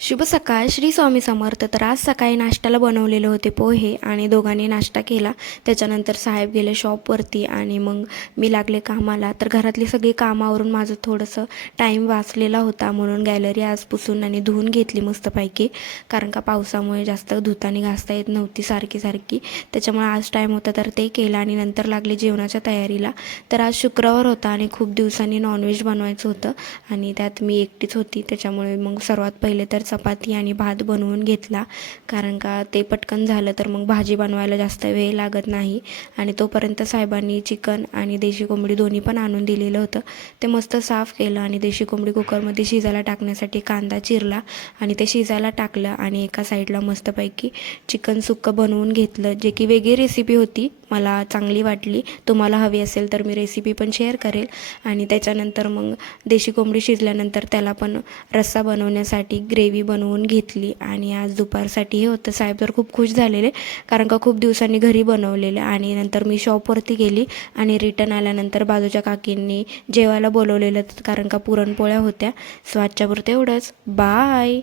शुभ सकाळ. श्री स्वामी समर्थ. तर आज सकाळी नाश्त्याला बनवलेले होते पोहे आणि दोघांनी नाश्ता केला. त्याच्यानंतर साहेब गेले शॉपवरती आणि मग मी लागले कामाला. तर घरातली सगळी कामावरून माझं थोडंसं टाईम वाचलेला होता, म्हणून गॅलरी आज पुसून आणि धुवून घेतली मस्तपैकी. कारण का पावसामुळे जास्त धुतानी घासता येत नव्हती सारखी त्याच्यामुळे आज टाईम होता तर ते केलं आणि नंतर लागले जेवणाच्या तयारीला. तर आज शुक्रवार होता आणि खूप दिवसांनी नॉनव्हेज बनवायचं होतं आणि त्यात मी एकटीच होती. त्याच्यामुळे मग सर्वात पहिले तर चपाती आणि भात बनवून घेतला, कारण का ते पटकन झालं तर मग भाजी बनवायला जास्त वेळ लागत नाही. आणि तोपर्यंत साहेबांनी चिकन आणि देशी कोंबडी दोन्ही पण आणून दिलेलं होतं. ते मस्त साफ केलं आणि देशी कोंबडी कुकरमध्ये शिजायला टाकण्यासाठी कांदा चिरला आणि ते शिजायला टाकलं आणि एका साईडला मस्तपैकी चिकन सुक्कं बनवून घेतलं, जे की वेगळी रेसिपी होती, मला चांगली वाटली. तुम्हाला हवी असेल तर मी रेसिपी पण शेअर करेल. आणि त्याच्यानंतर मग देशी कोंबडी शिजल्यानंतर त्याला पण रस्सा बनवण्यासाठी ग्रेव्ही बनवून घेतली आणि आज दुपारसाठी हे होतं. साहेब तर खूप खुश झालेले, कारण का खूप दिवसांनी घरी बनवलेलं. आणि नंतर मी शॉपवरती गेली आणि रिटर्न आल्यानंतर बाजूच्या काकींनी जेवायला बोलवलेलं, कारण का पुरणपोळ्या होत्या. सो आजच्यापुरतं एवढंच. बाय.